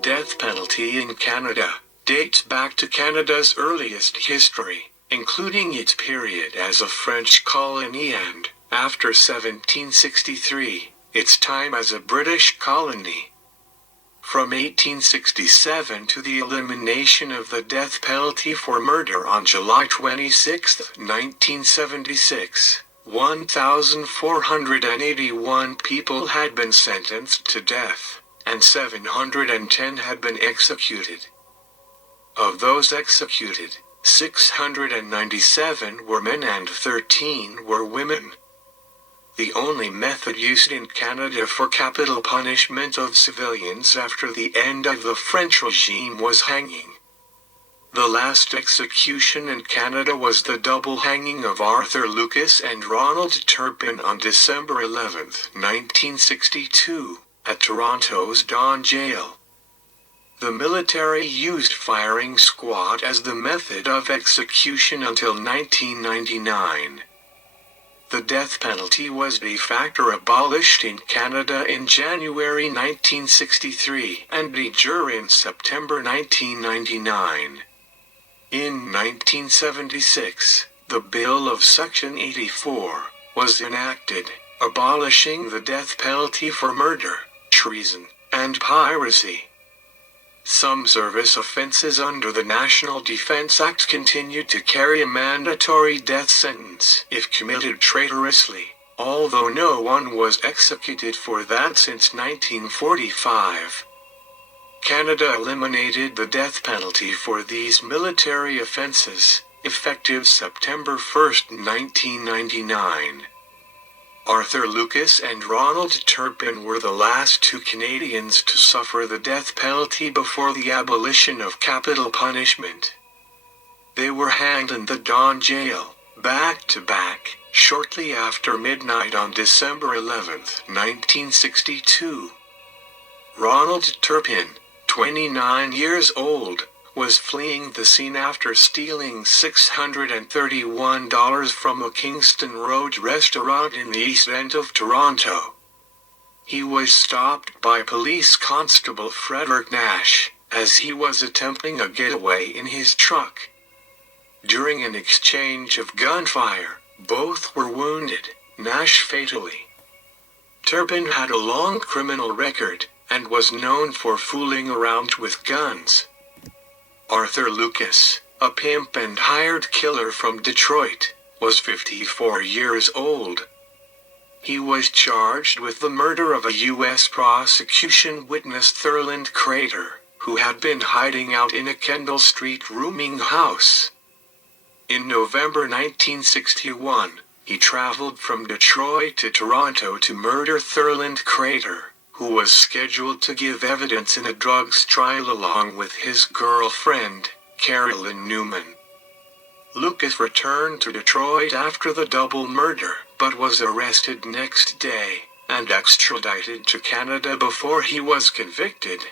death penalty in Canada dates back to Canada's earliest history, including its period as a French colony and, after 1763, its time as a British colony. From 1867 to the elimination of the death penalty for murder on July 26, 1976, 1,481 people had been sentenced to death, and 710 had been executed. Of those executed, 697 were men and 13 were women. The only method used in Canada for capital punishment of civilians after the end of the French regime was hanging. The last execution in Canada was the double hanging of Arthur Lucas and Ronald Turpin on December 11, 1962, at Toronto's Don Jail. The military used firing squad as the method of execution until 1999. The death penalty was de facto abolished in Canada in January 1963 and de jure in September 1999. In 1976, the Bill of Section 84 was enacted, abolishing the death penalty for murder, treason, and piracy. Some service offenses under the National Defense Act continued to carry a mandatory death sentence if committed traitorously, although no one was executed for that since 1945. Canada eliminated the death penalty for these military offenses, effective September 1, 1999. Arthur Lucas and Ronald Turpin were the last two Canadians to suffer the death penalty before the abolition of capital punishment. They were hanged in the Don Jail, back to back, shortly after midnight on December 11, 1962. Ronald Turpin, 29 years old, was fleeing the scene after stealing $631 from a Kingston Road restaurant in the East End of Toronto. He was stopped by Police Constable Frederick Nash, as he was attempting a getaway in his truck. During an exchange of gunfire, both were wounded, Nash fatally. Turpin had a long criminal record, and was known for fooling around with guns. Arthur Lucas, a pimp and hired killer from Detroit, was 54 years old. He was charged with the murder of a U.S. prosecution witness Thurland Crater, who had been hiding out in a Kendall Street rooming house. In November 1961, he traveled from Detroit to Toronto to murder Thurland Crater, who was scheduled to give evidence in a drugs trial along with his girlfriend, Carolyn Newman. Lucas returned to Detroit after the double murder, but was arrested next day, and extradited to Canada before he was convicted.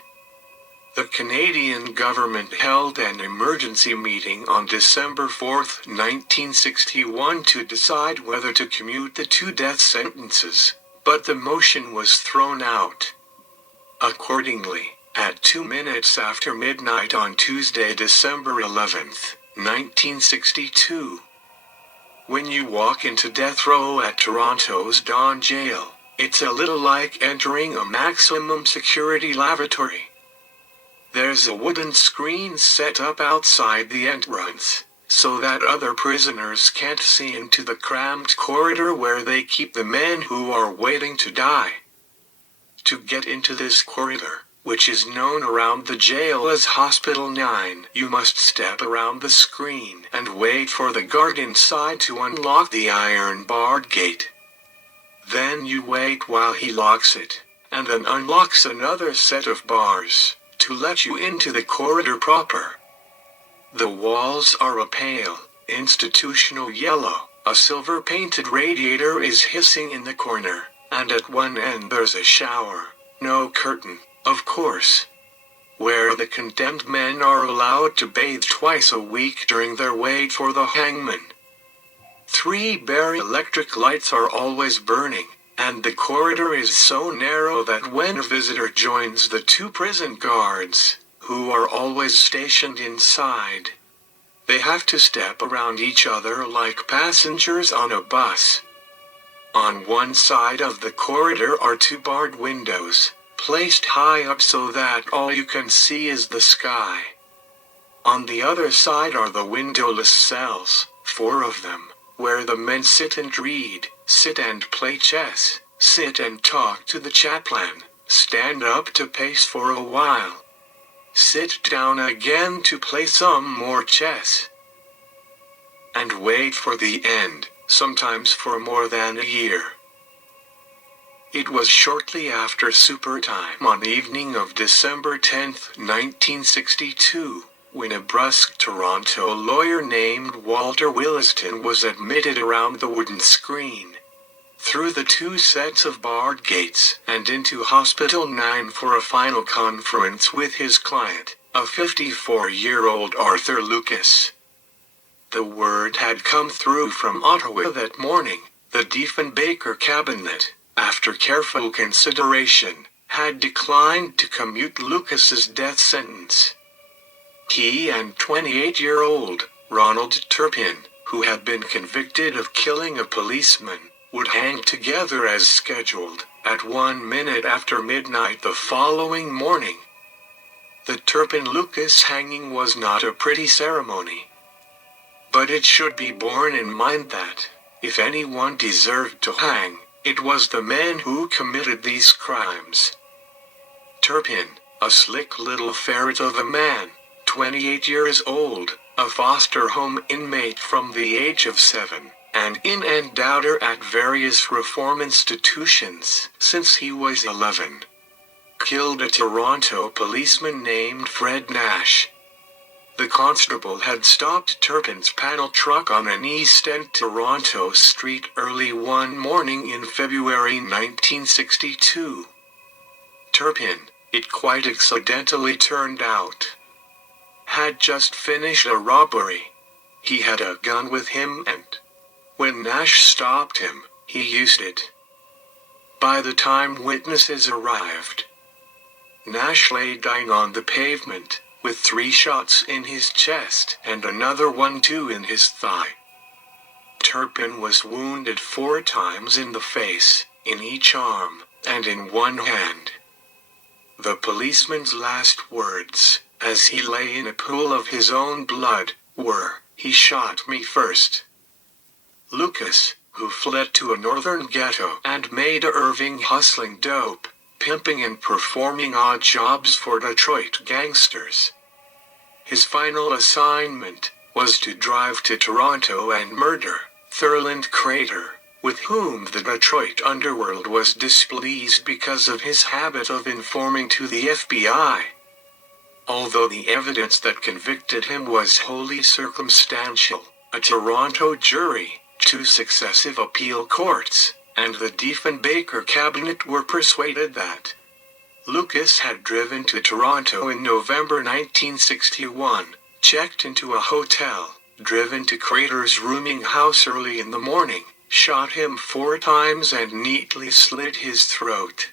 The Canadian government held an emergency meeting on December 4, 1961 to decide whether to commute the two death sentences, but the motion was thrown out. Accordingly, at 2 minutes after midnight on Tuesday, December 11, 1962, when you walk into death row at Toronto's Don Jail, it's a little like entering a maximum security lavatory. There's a wooden screen set up outside the entrance, so that other prisoners can't see into the cramped corridor where they keep the men who are waiting to die. To get into this corridor, which is known around the jail as Hospital 9, you must step around the screen and wait for the guard inside to unlock the iron-barred gate. Then you wait while he locks it, and then unlocks another set of bars to let you into the corridor proper. The walls are a pale, institutional yellow. A silver-painted radiator is hissing in the corner, and at one end there's a shower, no curtain, of course, where the condemned men are allowed to bathe twice a week during their wait for the hangman. 3 bare electric lights are always burning, and the corridor is so narrow that when a visitor joins the two prison guards, who are always stationed inside, they have to step around each other like passengers on a bus. On one side of the corridor are two barred windows, placed high up so that all you can see is the sky. On the other side are the windowless cells, 4 of them, where the men sit and read, sit and play chess, sit and talk to the chaplain, stand up to pace for a while, sit down again to play some more chess, and wait for the end, sometimes for more than a year. It was shortly after supper time on the evening of December 10, 1962, when a brusque Toronto lawyer named Walter Williston was admitted around the wooden screen, through the 2 sets of barred gates, and into Hospital 9 for a final conference with his client, a 54-year-old Arthur Lucas. The word had come through from Ottawa that morning. The Diefenbaker cabinet, after careful consideration, had declined to commute Lucas's death sentence. He and 28-year-old Ronald Turpin, who had been convicted of killing a policeman, would hang together as scheduled, at 1 minute after midnight the following morning. The Turpin-Lucas hanging was not a pretty ceremony. But it should be borne in mind that, if anyone deserved to hang, it was the men who committed these crimes. Turpin, a slick little ferret of a man, 28 years old, a foster home inmate from the age of 7, and in and outer at various reform institutions since he was 11, killed a Toronto policeman named Fred Nash. The constable had stopped Turpin's panel truck on an East End Toronto street early one morning in February 1962. Turpin, it quite accidentally turned out, had just finished a robbery. He had a gun with him and, when Nash stopped him, he used it. By the time witnesses arrived, Nash lay dying on the pavement, with 3 shots in his chest and another 1 too in his thigh. Turpin was wounded 4 times in the face, in each arm, and in one hand. The policeman's last words, as he lay in a pool of his own blood, were, "He shot me first." Lucas, who fled to a northern ghetto and made a Irving hustling dope, pimping and performing odd jobs for Detroit gangsters. His final assignment was to drive to Toronto and murder Thurland Crater, with whom the Detroit underworld was displeased because of his habit of informing to the FBI. Although the evidence that convicted him was wholly circumstantial, a Toronto jury, 2 successive appeal courts, and the Diefenbaker cabinet were persuaded that Lucas had driven to Toronto in November 1961, checked into a hotel, driven to Crater's rooming house early in the morning, shot him 4 times and neatly slit his throat.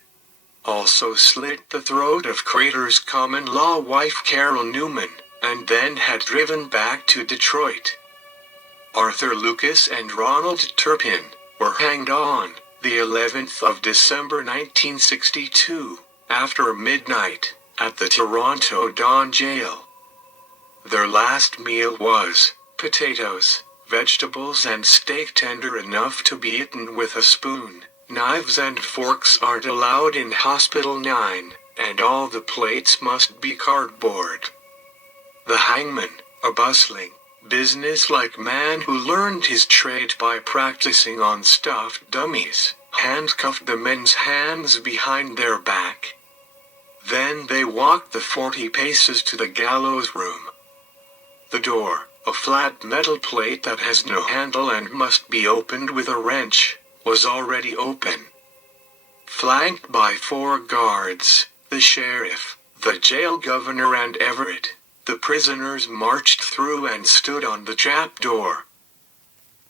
Also slit the throat of Crater's common-law wife Carol Newman, and then had driven back to Detroit. Arthur Lucas and Ronald Turpin were hanged on the 11th of December 1962, after midnight, at the Toronto Dawn Jail. Their last meal was potatoes, vegetables and steak tender enough to be eaten with a spoon. Knives and forks aren't allowed in Hospital 9, and all the plates must be cardboard. The hangman, a bustling, business-like man who learned his trade by practicing on stuffed dummies, handcuffed the men's hands behind their back. Then they walked the 40 paces to the gallows room. The door, a flat metal plate that has no handle and must be opened with a wrench, was already open. Flanked by 4 guards, the sheriff, the jail governor and Everett, the prisoners marched through and stood on the trap door.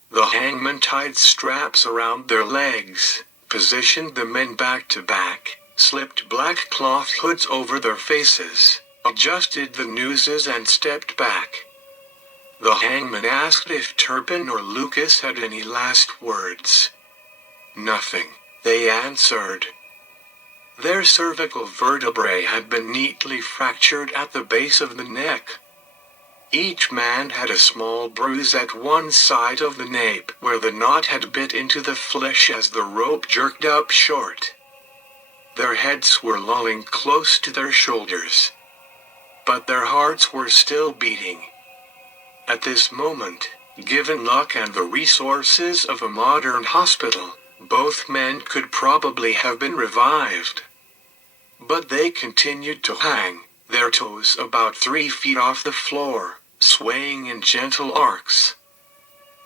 The hangman tied straps around their legs, positioned the men back to back, slipped black cloth hoods over their faces, adjusted the nooses and stepped back. The hangman asked if Turpin or Lucas had any last words. Nothing, they answered. Their cervical vertebrae had been neatly fractured at the base of the neck. Each man had a small bruise at one side of the nape where the knot had bit into the flesh as the rope jerked up short. Their heads were lolling close to their shoulders, but their hearts were still beating. At this moment, given luck and the resources of a modern hospital, both men could probably have been revived. But they continued to hang, their toes about 3 feet off the floor, swaying in gentle arcs.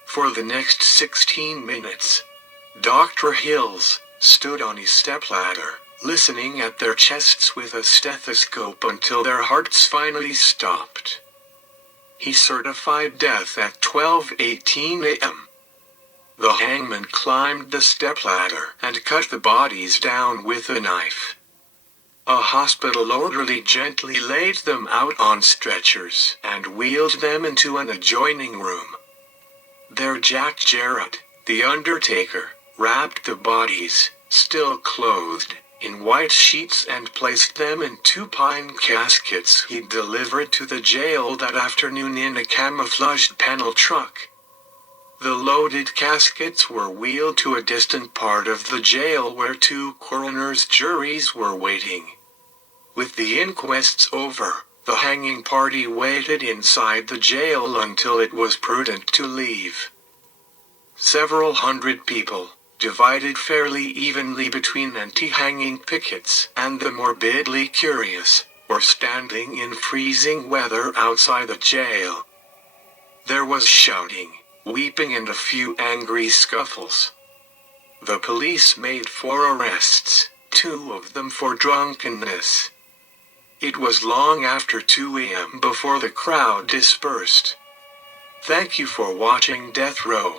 For the next 16 minutes, Dr. Hills stood on his stepladder, listening at their chests with a stethoscope until their hearts finally stopped. He certified death at 12:18 a.m. The hangman climbed the stepladder and cut the bodies down with a knife. A hospital orderly gently laid them out on stretchers and wheeled them into an adjoining room. There Jack Jarrett, the undertaker, wrapped the bodies, still clothed, in white sheets and placed them in 2 pine caskets he delivered to the jail that afternoon in a camouflaged panel truck. The loaded caskets were wheeled to a distant part of the jail where 2 coroner's juries were waiting. With the inquests over, the hanging party waited inside the jail until it was prudent to leave. Several hundred people, divided fairly evenly between anti-hanging pickets and the morbidly curious, were standing in freezing weather outside the jail. There was shouting, weeping and a few angry scuffles. The police made 4 arrests, 2 of them for drunkenness. It was long after 2 a.m. before the crowd dispersed. Thank you for watching Death Row.